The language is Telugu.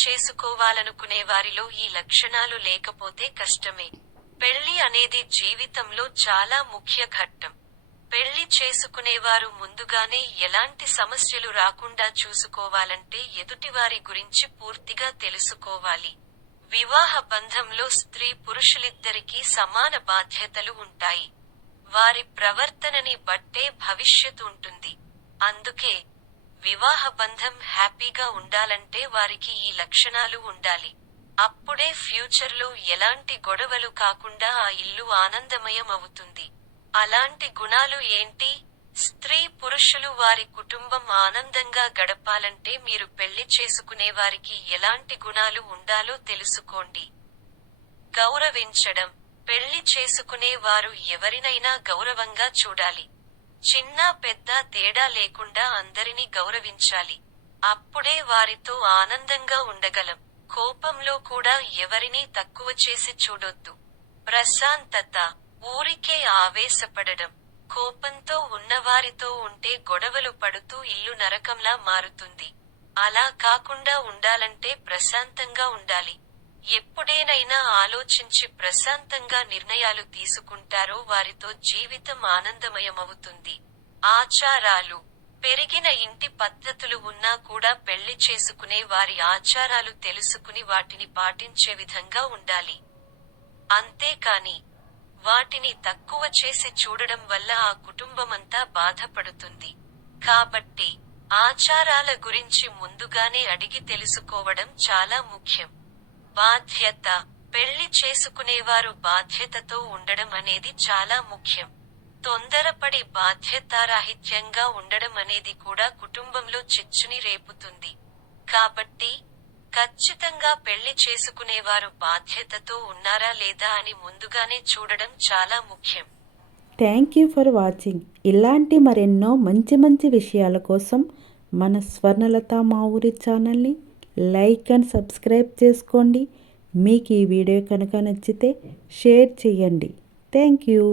చేసుకోవాలనుకునే వారిలో ఈ లక్షణాలు లేకపోతే కష్టమే. పెళ్ళి అనేది జీవితంలో చాలా ముఖ్య ఘట్టం. పెళ్ళి చేసుకునేవారు ముందుగానే ఎలాంటి సమస్యలు రాకుండా చూసుకోవాలంటే ఎదుటివారి గురించి పూర్తిగా తెలుసుకోవాలి. వివాహ బంధంలో స్త్రీ పురుషులిద్దరికీ సమాన బాధ్యతలు ఉంటాయి. వారి ప్రవర్తనని బట్టే భవిష్యత్ ఉంటుంది. అందుకే వివాహ బంధం హ్యాపీగా ఉండాలంటే వారికి ఈ లక్షణాలు ఉండాలి. అప్పుడే ఫ్యూచర్లో ఎలాంటి గొడవలు కాకుండా ఆ ఇల్లు ఆనందమయం అవుతుంది. అలాంటి గుణాలు ఏంటి? స్త్రీ పురుషులు వారి కుటుంబం ఆనందంగా గడపాలంటే మీరు పెళ్ళి చేసుకునే వారికి ఎలాంటి గుణాలు ఉండాలో తెలుసుకోండి. గౌరవించడం. పెళ్ళి చేసుకునే వారు ఎవరినైనా గౌరవంగా చూడాలి. చిన్న పెద్ద తేడా లేకుండా అందరినీ గౌరవించాలి. అప్పుడే వారితో ఆనందంగా ఉండగలం. కోపంలో కూడా ఎవరినీ తక్కువ చేసి చూడొద్దు. ప్రశాంతత ఊరికే ఆవేశపడడం కోపంతో ఉన్నవారితో ఉంటే గొడవలు పడుతూ ఇల్లు నరకంలా మారుతుంది. అలా కాకుండా ఉండాలంటే ప్రశాంతంగా ఉండాలి. ఎప్పుడేనైనా ఆలోచించి ప్రశాంతంగా నిర్ణయాలు తీసుకుంటారో వారితో జీవితం ఆనందమయమవుతుంది. ఆచారాలు. పెరిగిన ఇంటి పద్ధతులు ఉన్నా కూడా పెళ్ళి చేసుకునే వారి ఆచారాలు తెలుసుకుని వాటిని పాటించే విధంగా ఉండాలి. అంతేకాని వాటిని తక్కువ చేసి చూడడం వల్ల ఆ కుటుంబమంతా బాధపడుతుంది. కాబట్టి ఆచారాల గురించి ముందుగానే అడిగి తెలుసుకోవడం చాలా ముఖ్యం. బాధ్యత. పెళ్ళి చేసుకునేవారు బాధ్యతతో ఉండడం అనేది చాలా ముఖ్యం. తొందరపడి బాధ్యతారాహిత్యంగా ఉండడం అనేది కూడా కుటుంబంలో చిచ్చుని రేపుతుంది. కాబట్టి ఖచ్చితంగా పెళ్ళి చేసుకునేవారు బాధ్యతతో ఉన్నారా లేదా అని ముందుగానే చూడడం చాలా ముఖ్యం. Thank you for watching. ఇలాంటి మరెన్నో మంచి మంచి విషయాల కోసం మన స్వర్ణలత మా ఊరి ఛానల్ని లైక్ అండ్ సబ్స్క్రైబ్ చేసుకోండి. మీకు ఈ వీడియో కనుక నచ్చితే షేర్ చేయండి. Thank you.